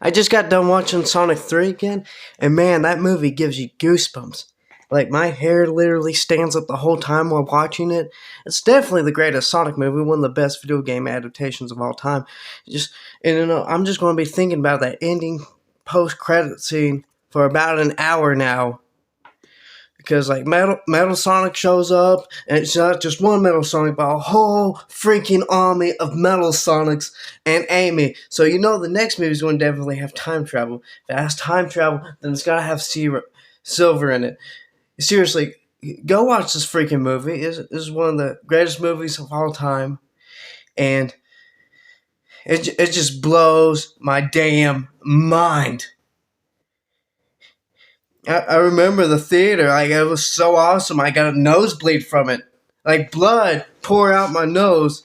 I just got done watching Sonic 3 again, and man, that movie gives you goosebumps. Like, my hair literally stands up the whole time while watching it. It's definitely the greatest Sonic movie, one of the best video game adaptations of all time. I'm just going to be thinking about that ending post-credit scene for about an hour now. Because, like, Metal Sonic shows up, and it's not just one Metal Sonic, but a whole freaking army of Metal Sonics and Amy. So, the next movie is going to definitely have time travel. If it has time travel, then it's got to have silver in it. Seriously, go watch this freaking movie. This is one of the greatest movies of all time. And it just blows my damn mind. I remember the theater, like, it was so awesome. I got a nosebleed from it. Like, blood pour out my nose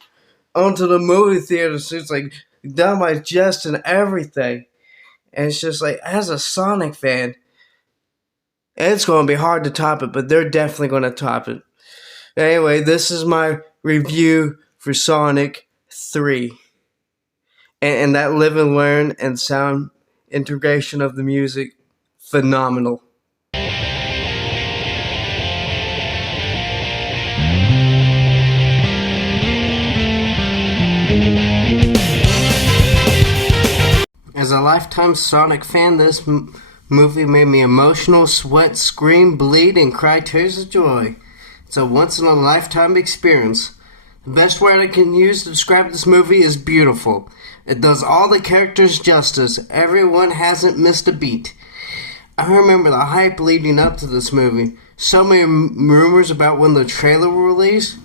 onto the movie theater. So it's like down my chest and everything. And it's just like, as a Sonic fan, it's going to be hard to top it, but they're definitely going to top it. Anyway, this is my review for Sonic 3. And that live and learn and sound integration of the music, phenomenal. As a lifetime Sonic fan, this movie made me emotional, sweat, scream, bleed, and cry tears of joy. It's a once-in-a-lifetime experience. The best word I can use to describe this movie is beautiful. It does all the characters justice. Everyone hasn't missed a beat. I remember the hype leading up to this movie. So many rumors about when the trailer will release.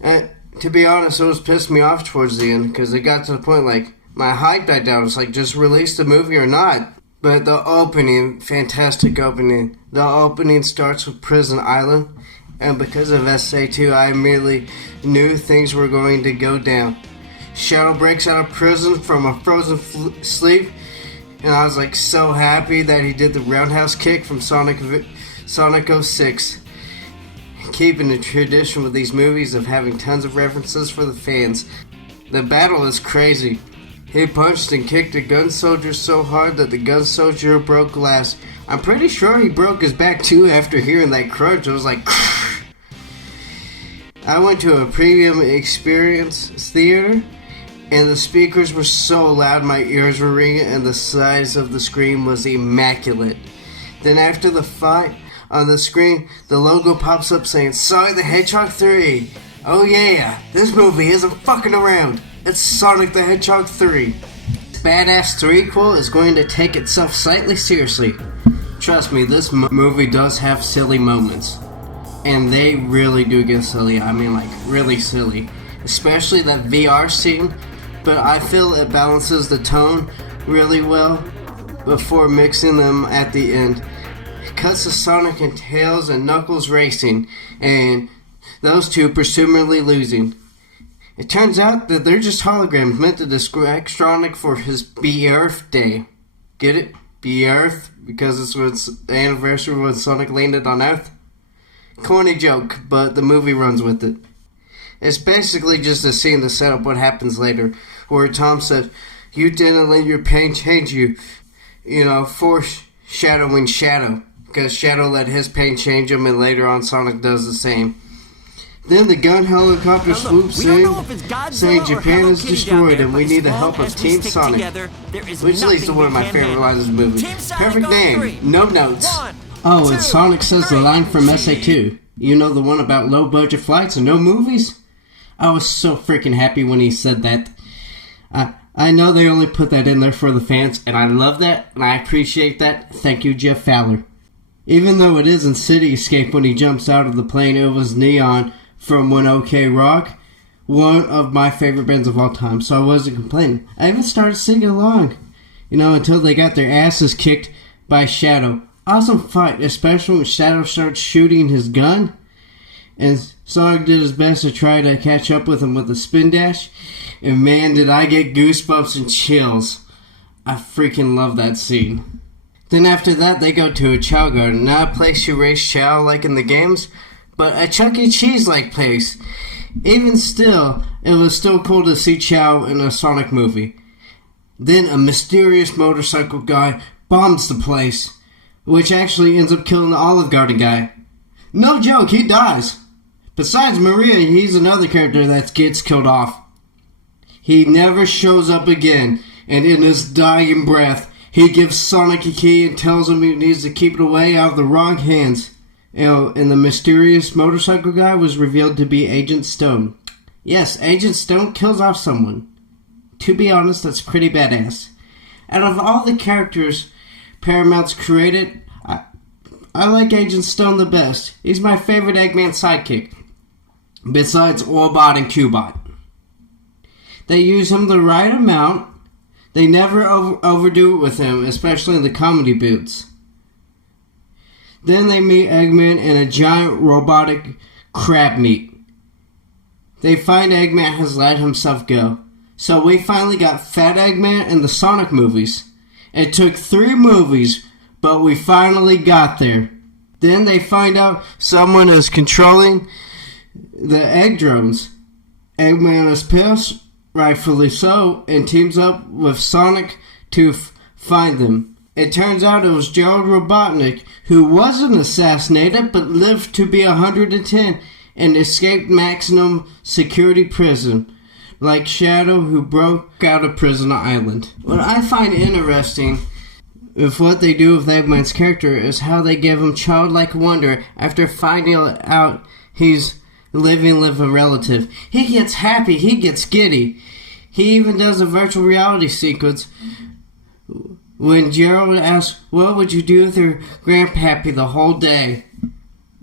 To be honest, it was pissed me off towards the end, because it got to the point, like, my hype died down. It's like, just release the movie or not. But the opening, fantastic opening. The opening starts with Prison Island. And because of SA2, I immediately knew things were going to go down. Shadow breaks out of prison from a frozen sleep. And I was like so happy that he did the roundhouse kick from Sonic 06. Keeping the tradition with these movies of having tons of references for the fans. The battle is crazy. He punched and kicked a gun soldier so hard that the gun soldier broke glass. I'm pretty sure he broke his back too after hearing that crunch. I was like, I went to a premium experience theater, and the speakers were so loud my ears were ringing, and the size of the screen was immaculate. Then after the fight, on the screen, the logo pops up saying, Sonic the Hedgehog 3. Oh yeah, this movie isn't fucking around. It's Sonic the Hedgehog 3. Badass 3-quel is going to take itself slightly seriously. Trust me, this movie does have silly moments. And they really do get silly. I mean, like, really silly. Especially that VR scene. But I feel it balances the tone really well before mixing them at the end. It cuts to Sonic and Tails and Knuckles racing, and those two presumably losing. It turns out that they're just holograms meant to distract Sonic for his Be-Earth Day. Get it? Be-Earth? Because it's the anniversary when Sonic landed on Earth? Corny joke, but the movie runs with it. It's basically just a scene to set up what happens later, where Tom said, you didn't let your pain change you. Foreshadowing Shadow. Because Shadow let his pain change him, and later on Sonic does the same. Then the gun helicopter swoops in, saying Japan is destroyed and we need the help of Team Sonic. Which leads to one of my favorite lines of the movie. Perfect name, no notes. Oh, and Sonic says the line from SA2. You know, the one about low-budget flights and no movies? I was so freaking happy when he said that. I know they only put that in there for the fans, and I love that, and I appreciate that. Thank you, Jeff Fowler. Even though it isn't City Escape when he jumps out of the plane, it was Neon from When OK Rock, one of my favorite bands of all time, so I wasn't complaining. I even started singing along, until they got their asses kicked by Shadow. Awesome fight, especially when Shadow starts shooting his gun, and Sonic did his best to try to catch up with him with a spin dash, and man, did I get goosebumps and chills. I freaking love that scene. Then after that, they go to a Chow Garden, not a place you raise Chow like in the games, but a Chuck E. Cheese-like place. Even still, it was still cool to see Chow in a Sonic movie. Then a mysterious motorcycle guy bombs the place, which actually ends up killing the Olive Garden guy. No joke, he dies. Besides Maria, he's another character that gets killed off. He never shows up again, and in his dying breath, he gives Sonic a key and tells him he needs to keep it away out of the wrong hands. And the mysterious motorcycle guy was revealed to be Agent Stone. Yes, Agent Stone kills off someone. To be honest, that's pretty badass. Out of all the characters Paramount's created, I like Agent Stone the best. He's my favorite Eggman sidekick, besides Orbot and Cubot. They use him the right amount. They never overdo it with him, especially in the comedy boots. Then they meet Eggman and a giant robotic crab meat. They find Eggman has let himself go. So we finally got Fat Eggman in the Sonic movies. It took 3 movies, but we finally got there. Then they find out someone is controlling the egg drones. Eggman is pissed, rightfully so, and teams up with Sonic to find them. It turns out it was Gerald Robotnik, who wasn't assassinated but lived to be 110 and escaped maximum security prison, like Shadow, who broke out of Prison Island. What I find interesting with what they do with Eggman's character is how they give him childlike wonder after finding out he's living with a relative. He gets happy, he gets giddy. He even does a virtual reality sequence when Gerald asks, what would you do with your grandpappy the whole day?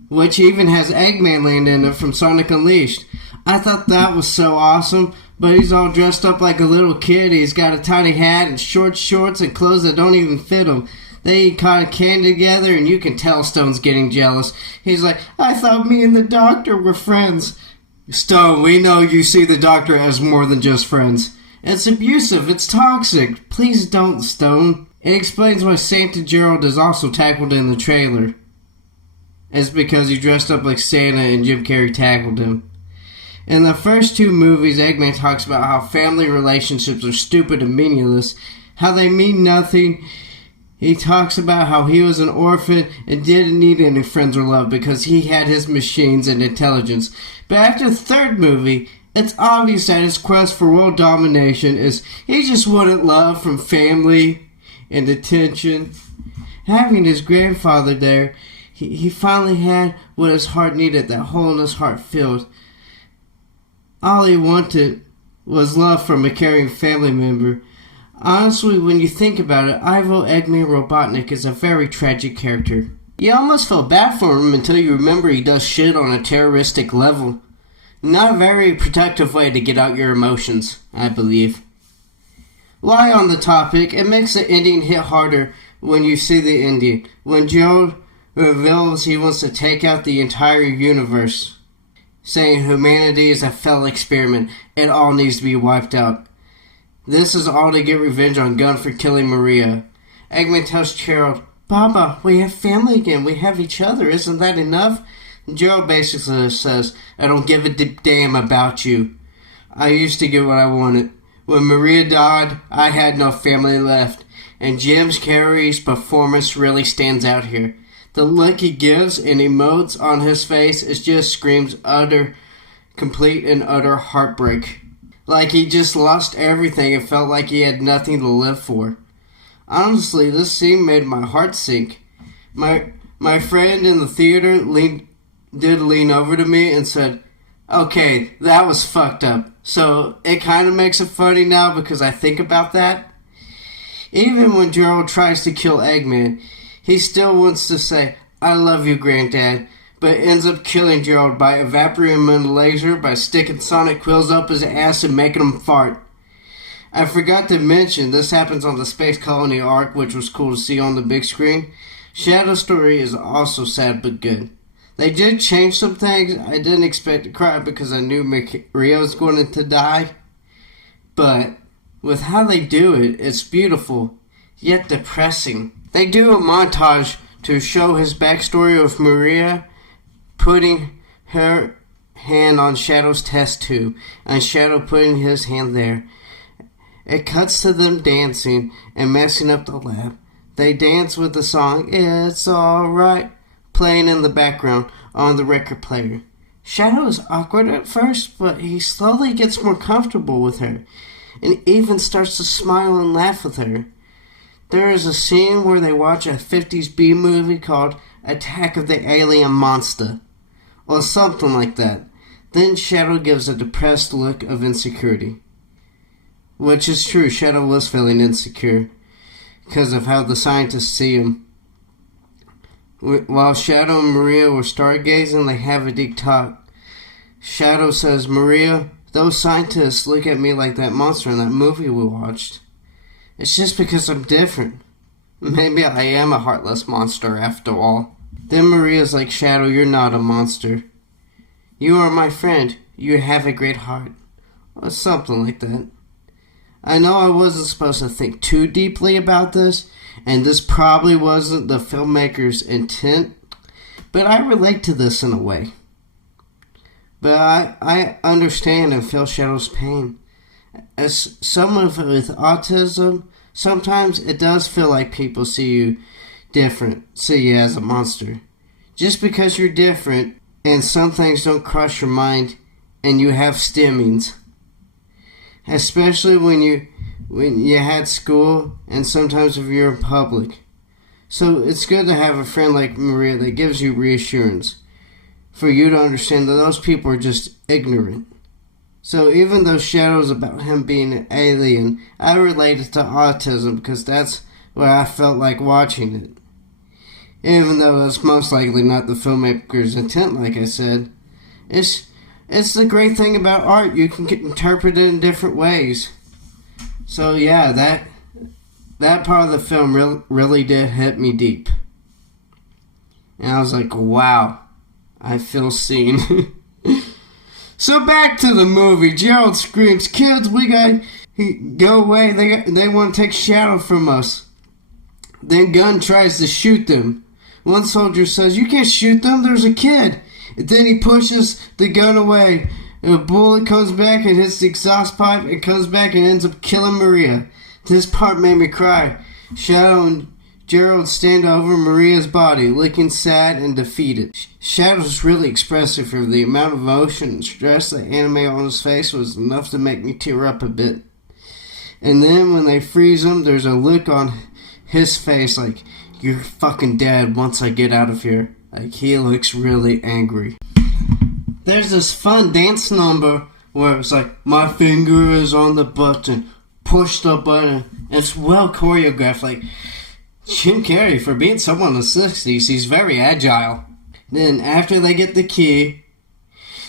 Which even has Eggman Land in it from Sonic Unleashed. I thought that was so awesome, but he's all dressed up like a little kid. He's got a tiny hat and short shorts and clothes that don't even fit him. They eat cotton candy together, and you can tell Stone's getting jealous. He's like, I thought me and the doctor were friends. Stone, we know you see the doctor as more than just friends. It's abusive. It's toxic. Please don't, Stone. It explains why Santa Gerald is also tackled in the trailer. It's because he dressed up like Santa and Jim Carrey tackled him. In the first 2 movies, Eggman talks about how family relationships are stupid and meaningless, how they mean nothing. He talks about how he was an orphan and didn't need any friends or love because he had his machines and intelligence. But after the 3rd movie, it's obvious that his quest for world domination is he just wanted love from family and attention. Having his grandfather there, he finally had what his heart needed, that hole in his heart filled. All he wanted was love from a caring family member. Honestly, when you think about it, Ivo Eggman Robotnik is a very tragic character. You almost feel bad for him until you remember he does shit on a terroristic level. Not a very protective way to get out your emotions, I believe. While on the topic, it makes the ending hit harder when you see the ending. When Joe reveals he wants to take out the entire universe, saying humanity is a failed experiment, it all needs to be wiped out. This is all to get revenge on Gunn for killing Maria. Eggman tells Gerald, Baba, we have family again, we have each other, isn't that enough? And Gerald basically says, I don't give a damn about you. I used to get what I wanted. When Maria died, I had no family left, and Jim Carrey's performance really stands out here. The look he gives and emotes on his face just screams complete and utter heartbreak. Like he just lost everything and felt like he had nothing to live for. Honestly, this scene made my heart sink. My friend in the theater did lean over to me and said, okay, that was fucked up. So it kind of makes it funny now because I think about that. Even when Gerald tries to kill Eggman, he still wants to say, I love you, Granddad, but ends up killing Gerald by evaporating him in a laser by sticking sonic quills up his ass and making him fart. I forgot to mention, this happens on the Space Colony arc, which was cool to see on the big screen. Shadow's story is also sad but good. They did change some things. I didn't expect to cry because I knew Maria was going to die. But with how they do it, it's beautiful, yet depressing. They do a montage to show his backstory of Maria putting her hand on Shadow's test tube, and Shadow putting his hand there. It cuts to them dancing and messing up the lab. They dance with the song "It's Alright" playing in the background on the record player. Shadow is awkward at first, but he slowly gets more comfortable with her and even starts to smile and laugh with her. There is a scene where they watch a 50s B movie called Attack of the Alien Monster, or something like that. Then Shadow gives a depressed look of insecurity. Which is true, Shadow was feeling insecure because of how the scientists see him. While Shadow and Maria were stargazing, they have a deep talk. Shadow says, "Maria, those scientists look at me like that monster in that movie we watched. It's just because I'm different. Maybe I am a heartless monster after all." Then Maria's like, "Shadow, you're not a monster. You are my friend. You have a great heart." Or something like that. I know I wasn't supposed to think too deeply about this, and this probably wasn't the filmmaker's intent, but I relate to this in a way. But I understand and feel Shadow's pain. As someone with autism, sometimes it does feel like people see you different, see you as a monster. Just because you're different and some things don't cross your mind and you have stimmings. Especially when you had school and sometimes if you're in public. So it's good to have a friend like Maria that gives you reassurance for you to understand that those people are just ignorant. So even though Shadow's about him being an alien, I related to autism because that's what I felt like watching it. Even though that's most likely not the filmmaker's intent, like I said. It's the great thing about art. You can interpret it in different ways. So yeah, that part of the film really did hit me deep. And I was like, wow, I feel seen. So back to the movie. Gerald screams, "Kids, go away. They want to take Shadow from us." Then Gunn tries to shoot them. One soldier says, "You can't shoot them. There's a kid." And then he pushes the gun away. And a bullet comes back and hits the exhaust pipe and comes back and ends up killing Maria. This part made me cry. Shadow and Gerald stand over Maria's body, looking sad and defeated. Shadow's really expressive for the amount of emotion and stress that animated on his face was enough to make me tear up a bit. And then when they freeze him, there's a look on his face like, "You're fucking dead once I get out of here." Like, he looks really angry. There's this fun dance number where it's like, "My finger is on the button, push the button." It's well choreographed. Like, Jim Carrey, for being someone in the 60s, he's very agile. Then after they get the key,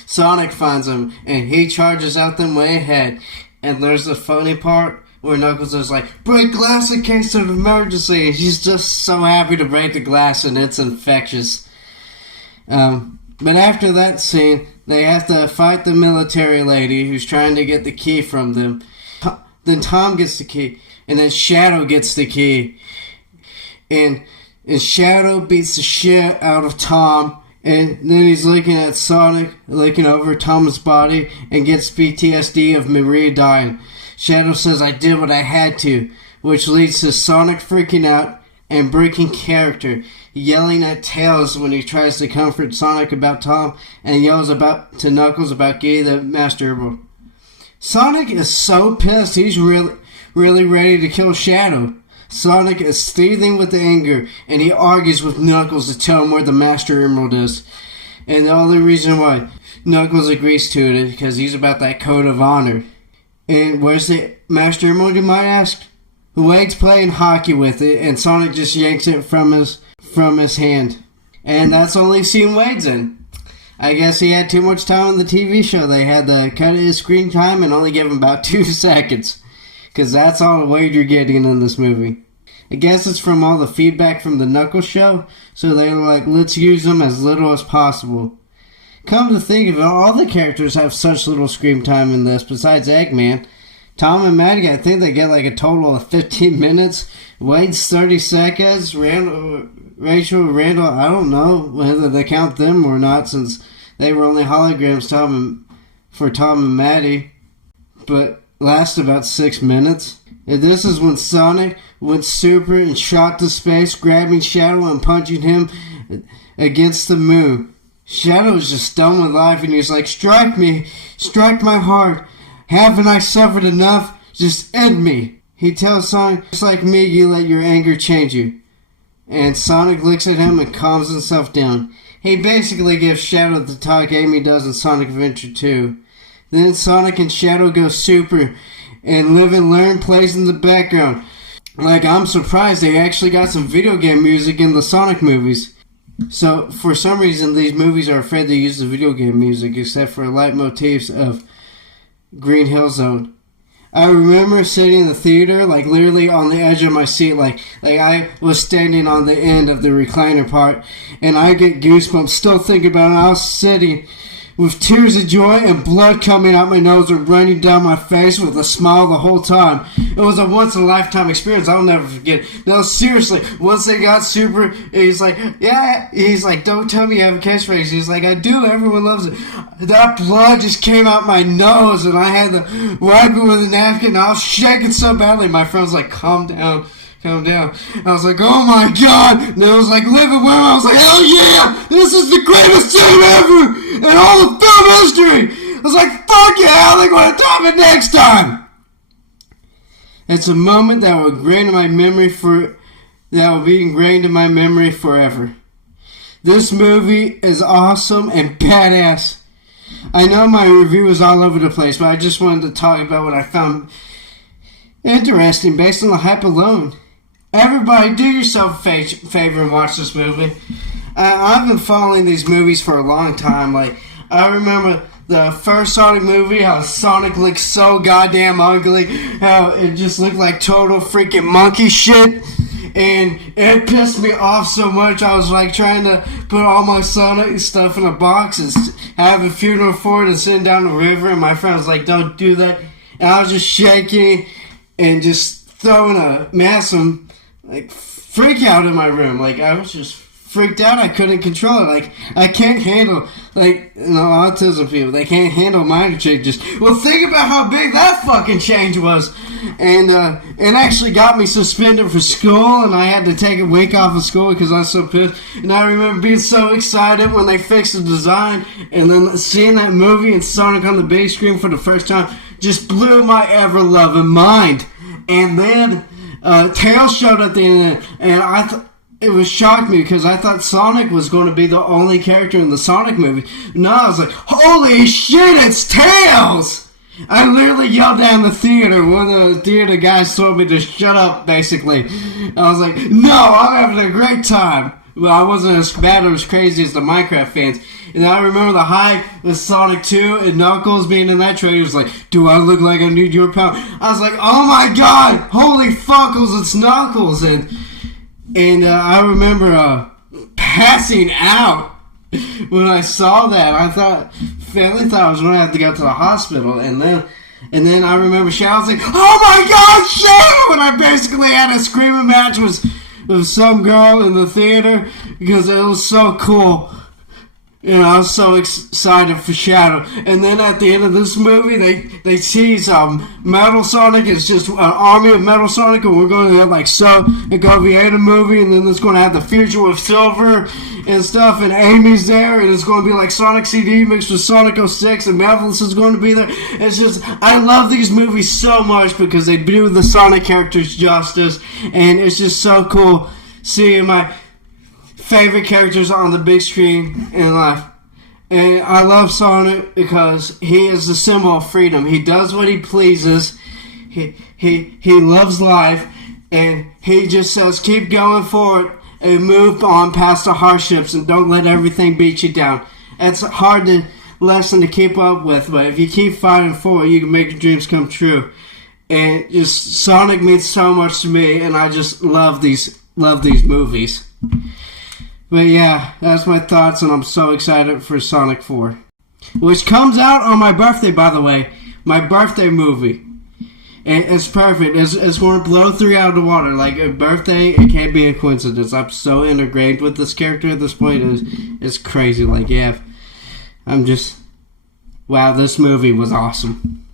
Sonic finds him and he charges out them way ahead. And there's the funny part where Knuckles is like, "Break glass in case of emergency." And he's just so happy to break the glass and it's infectious. But after that scene, they have to fight the military lady who's trying to get the key from them. Then Tom gets the key, and then Shadow gets the key. And Shadow beats the shit out of Tom, and then he's looking at Sonic, looking over Tom's body, and gets PTSD of Maria dying. Shadow says, "I did what I had to," which leads to Sonic freaking out and breaking character, yelling at Tails when he tries to comfort Sonic about Tom, and yells to Knuckles about getting the Master Emerald. Sonic is so pissed, he's really ready to kill Shadow. Sonic is seething with anger, and he argues with Knuckles to tell him where the Master Emerald is. And the only reason why Knuckles agrees to it is because he's about that code of honor. And where's the Master Emerald, you might ask? Wade's playing hockey with it, and Sonic just yanks it from his hand. And that's the only scene Wade's in. I guess he had too much time on the TV show. They had to cut his screen time and only give him about 2 seconds. Because that's all the Wade you're getting in this movie. I guess it's from all the feedback from the Knuckles show, so they were like, let's use them as little as possible. Come to think of it, all the characters have such little screen time in this, besides Eggman. Tom and Maddie, I think they get like a total of 15 minutes. Wade's 30 seconds. Rachel, Randall, I don't know whether they count them or not, since they were only holograms for Tom and Maddie. But lasts about 6 minutes. And this is when Sonic went super and shot to space, grabbing Shadow and punching him against the moon. Shadow is just done with life, and he's like, strike me, strike my heart. Haven't I suffered enough? Just end me. He tells Sonic, just like me, you let your anger change you. And Sonic looks at him and calms himself down. He basically gives Shadow the talk Amy does in Sonic Adventure 2. Then Sonic and Shadow go super, and Live and Learn plays in the background. Like, I'm surprised they actually got some video game music in the Sonic movies. So, for some reason, these movies are afraid to use the video game music, except for leitmotifs of Green Hill Zone. I remember sitting in the theater, like, literally on the edge of my seat, like I was standing on the end of the recliner part, and I get goosebumps still thinking about it. I was sitting with tears of joy and blood coming out my nose and running down my face with a smile the whole time. It was a once-in-a-lifetime experience I'll never forget. No, seriously, once they got super, he's like, yeah, he's like, don't tell me you have a catchphrase. He's like, I do, everyone loves it. That blood just came out my nose, and I had to wipe it with a napkin, and I was shaking so badly. My friend was like, calm down. Calm down. I was like, oh my god! And it was like, live it well. I was like, hell yeah! This is the greatest thing ever in all of film history! I was like, fuck yeah! They're going to top it next time! It's a moment that will be ingrained in my memory forever. This movie is awesome and badass. I know my review is all over the place, but I just wanted to talk about what I found interesting based on the hype alone. Everybody, do yourself a favor and watch this movie. I've been following these movies for a long time. Like, I remember the first Sonic movie, how Sonic looked so goddamn ugly, how it just looked like total freaking monkey shit, and it pissed me off so much. I was like trying to put all my Sonic stuff in a box and have a funeral for it and sitting down the river, and my friend was like, don't do that. And I was just shaking and just throwing a massive freak out in my room. Like, I was just freaked out. I couldn't control it. Like, I can't handle, autism people. They can't handle minor changes. Well, think about how big that fucking change was. And it actually got me suspended for school, and I had to take a week off of school because I was so pissed. And I remember being so excited when they fixed the design, and then seeing that movie and Sonic on the big screen for the first time just blew my ever-loving mind. And then Tails showed at the end, and it was shocked me because I thought Sonic was going to be the only character in the Sonic movie. No, I was like, holy shit, it's Tails! I literally yelled down the theater. One of the theater guys told me to shut up, basically. I was like, no, I'm having a great time. Well, I wasn't as bad or as crazy as the Minecraft fans. And I remember the hype with Sonic 2 and Knuckles being in that trailer. He was like, do I look like I need your power? I was like, oh my god, holy fuckles, it's Knuckles. And I remember passing out when I saw that. Family thought I was going to have to go to the hospital. And then I remember Shadow was like, oh my god, Shadow! And I basically had a screaming match with some girl in the theater because it was so cool. And I was so excited for Shadow. And then at the end of this movie, they tease Metal Sonic. It's just an army of Metal Sonic, and we're going to have a Govieta movie, and then it's going to have the future with Silver and stuff, and Amy's there, and it's going to be like Sonic CD mixed with Sonic 06, and Mavlis is going to be there. It's just, I love these movies so much because they do the Sonic characters justice, and it's just so cool seeing my favorite characters on the big screen in life. And I love Sonic because he is the symbol of freedom. He does what he pleases. He loves life, and he just says keep going forward and move on past the hardships and don't let everything beat you down. It's a hard lesson to keep up with, but if you keep fighting forward, you can make your dreams come true. And just Sonic means so much to me, and I just love these movies. But yeah, that's my thoughts, and I'm so excited for Sonic 4. Which comes out on my birthday, by the way. My birthday movie. And it's perfect. It's going to blow 3 out of the water. Like, a birthday, it can't be a coincidence. I'm so integrated with this character at this point. It's crazy. Like, yeah, I'm just... Wow, this movie was awesome.